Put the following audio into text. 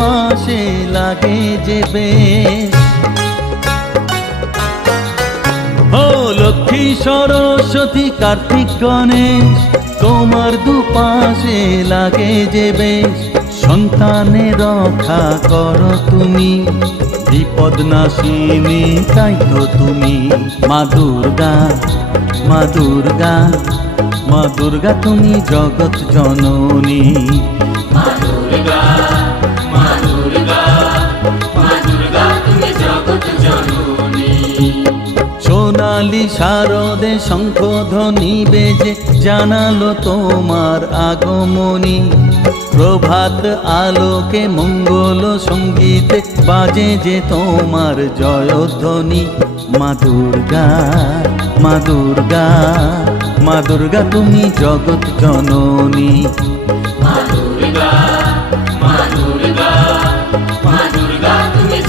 দুপাশে লাগে যে বেশ। ও লক্ষ্মী সরস্বতী কার্তিক গণেশ, তোমার দুপাশে লাগে যে বেশ। সন্তানের রক্ষা করো তুমি, বিপদ নাশিনী তাই তো তুমি। মা দুর্গা, মা দুর্গা, মা দুর্গা তুমি জগৎ জননী। মা দুর্গা, মা দুর্গা, মা দুর্গা তুমি জগৎ জননী। সোনালি শারদে শঙ্খধ্বনি বেজে জানালো তোমার আগমনী। প্রভাত আলোকে মঙ্গল সঙ্গীতে বাজে যে তোমার জয়ধ্বনি। মা দুর্গা, মা দুর্গা, মা দুর্গা তুমি জগৎ জননী। মা দুর্গা, মা দুর্গা, মা দুর্গা তুমি